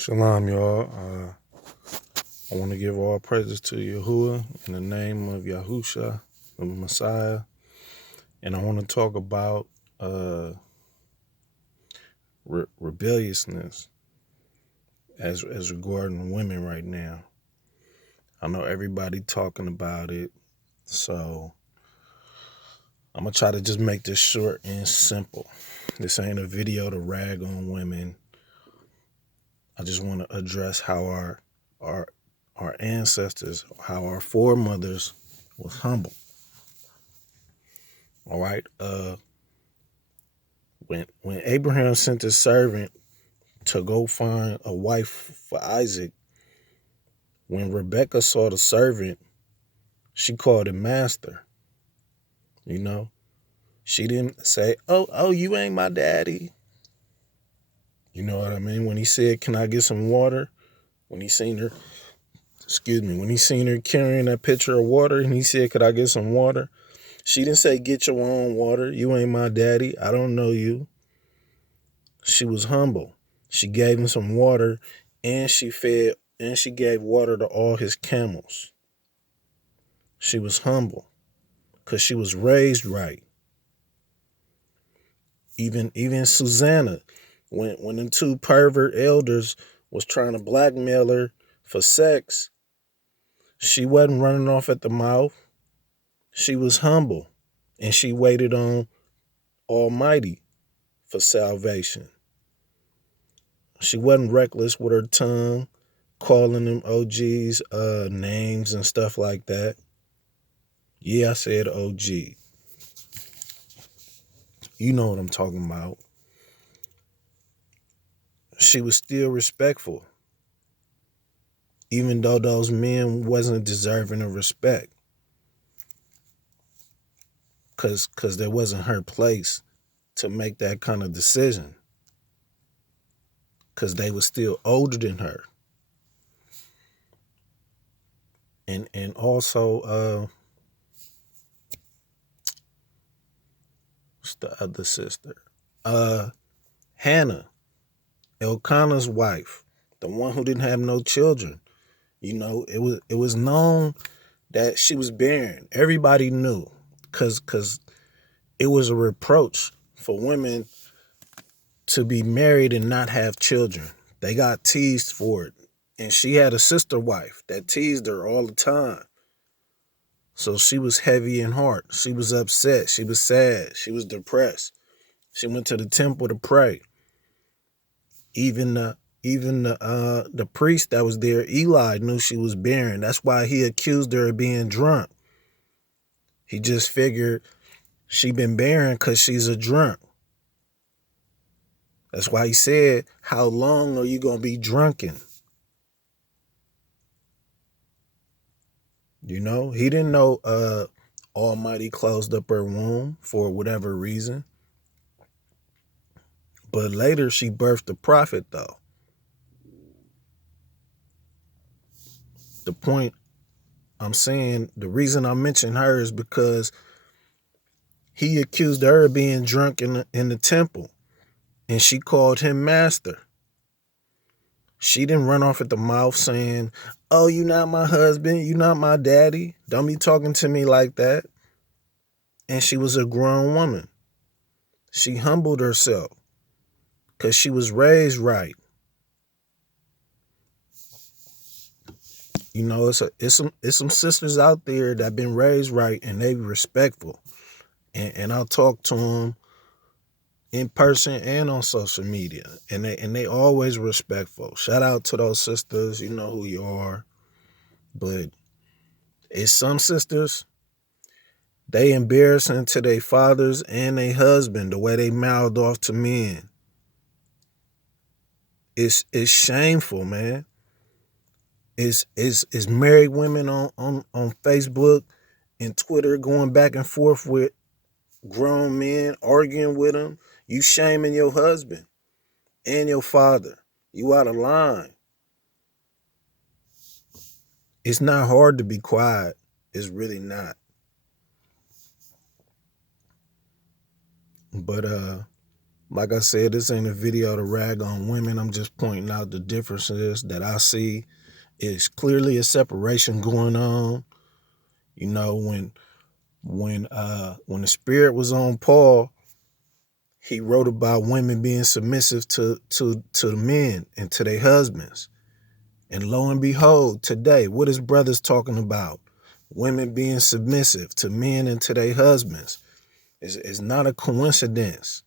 Shalom, y'all. I want to give all praises to Yahuwah in the name of Yahusha, the Messiah. And I want to talk about rebelliousness as regarding women right now. I know everybody talking about it, so I'm going to try to just make this short and simple. This ain't a video to rag on women. I just want to address how our ancestors, how our foremothers was humble. All right. When Abraham sent his servant to go find a wife for Isaac, when Rebecca saw the servant, she called him master. You know, she didn't say, "Oh, you ain't my daddy." You know what I mean? When he said, "Can I get some water?" When he seen her, when he seen her carrying that pitcher of water, and he said, "Could I get some water?" She didn't say, "Get your own water. You ain't my daddy. I don't know you." She was humble. She gave him some water, and she gave water to all his camels. She was humble because she was raised right. Even Susanna, when the two pervert elders was trying to blackmail her for sex, she wasn't running off at the mouth. She was humble, and she waited on Almighty for salvation. She wasn't reckless with her tongue, calling them OGs names and stuff like that. Yeah, I said OG. You know what I'm talking about. She was still respectful, even though those men wasn't deserving of respect, because there wasn't her place to make that kind of decision, because they were still older than her. And also, what's the other sister? Hannah, Elkanah's wife, the one who didn't have no children. You know, it was known that she was barren. Everybody knew, because it was a reproach for women to be married and not have children. They got teased for it. And she had a sister wife that teased her all the time. So she was heavy in heart. She was upset. She was sad. She was depressed. She went to the temple to pray. Even the priest that was there, Eli, knew she was barren. That's why he accused her of being drunk. He just figured she been barren because she's a drunk. That's why he said, "How long are you going to be drunken?" You know, he didn't know Almighty closed up her womb for whatever reason. But later she birthed a prophet, though. The point I'm saying, the reason I mention her is because he accused her of being drunk in the temple, and she called him master. She didn't run off at the mouth saying, "Oh, you not my husband, you not my daddy. Don't be talking to me like that." And she was a grown woman. She humbled herself because she was raised right. You know, it's some sisters out there that been raised right and they respectful. And I'll talk to them in person and on social media, and they always respectful. Shout out to those sisters, you know who you are. But it's some sisters, they embarrassing to their fathers and their husband the way they mouthed off to men. It's shameful, man. It's married women on Facebook and Twitter going back and forth with grown men, arguing with them. You shaming your husband and your father. You out of line. It's not hard to be quiet. It's really not. But Like I said, this ain't a video to rag on women. I'm just pointing out the differences that I see. It's clearly a separation going on. You know, when the spirit was on Paul, he wrote about women being submissive to the men and to their husbands. And lo and behold, today, what is brothers talking about? Women being submissive to men and to their husbands. It's not a coincidence.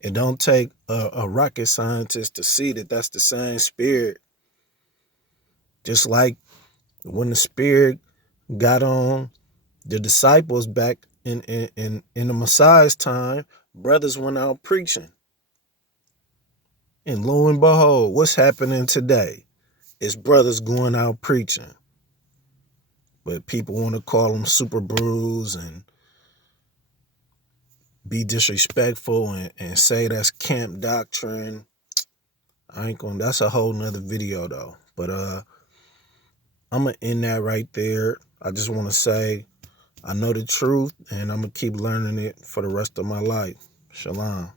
It don't take a rocket scientist to see that that's the same spirit. Just like when the spirit got on the disciples back in the Messiah's time, brothers went out preaching. And lo and behold, what's happening today? It's brothers going out preaching. But people want to call them super brews and be disrespectful and say that's camp doctrine. I ain't gonna, that's a whole nother video though. But I'm gonna end that right there. I just want to say I know the truth and I'm gonna keep learning it for the rest of my life. Shalom.